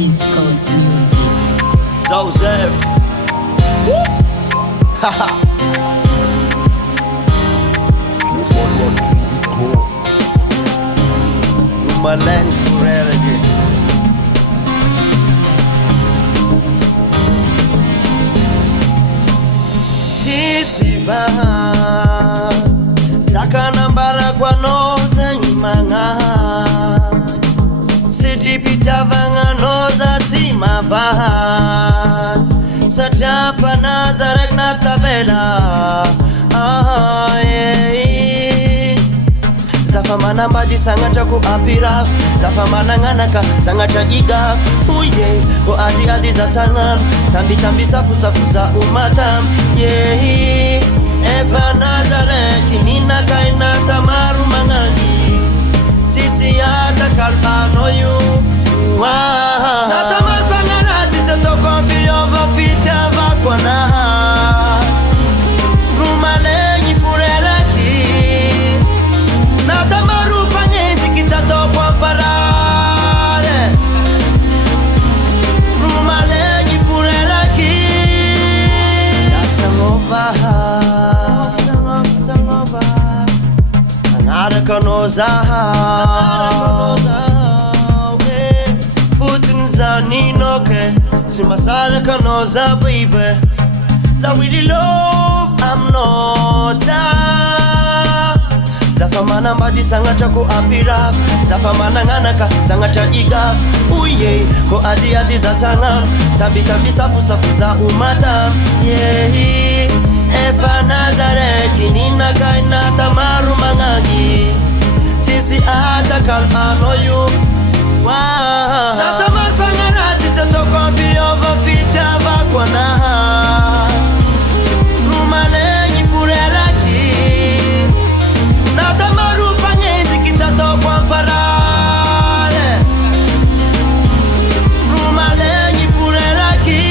East Coast music. Joseph. Haha. My land forever again. Titsiva Zakanambara kwa noza nyimanga Sitipitavanga noza timava Satapa nazarek natavela Zafamana mbadi sangata ku apiraf Zafamana nganaka sangata igaf Uye ko adi za tangan Tambi safu za umatam Yehi Eva Nazareth Nina kaina tamaru mangani Tisi yata kalpano yu Natamar pangarati Tatoko biyova fita vakwana Rumale fureraki Natamaru pangenzi kitato kwa parare Rumale fureraki Tatangova Angara konoza Futun za ninoke Simasara konoza baby That we the love I'm not Zafamana mbadi sangata ku apiraf Zafamana nganaka sangata igaf Uye ko adi za tangan Tambi safu za umatam Yehi Eva Nazareth Nina kaina tamaru mangagi Sisi atakal anoyu Natamar pangarati Tatoko biyova fita vakwana Rumale fureraki Natamaru pangenzi kitato kwa parare Rumale fureraki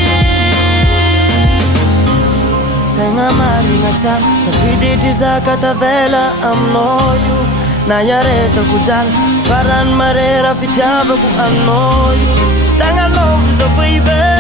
Tenga maringata Tapide tizaka tavela amnoyu Nayareta kujal Faran marera fitava ku amnoyu Tenga love so baby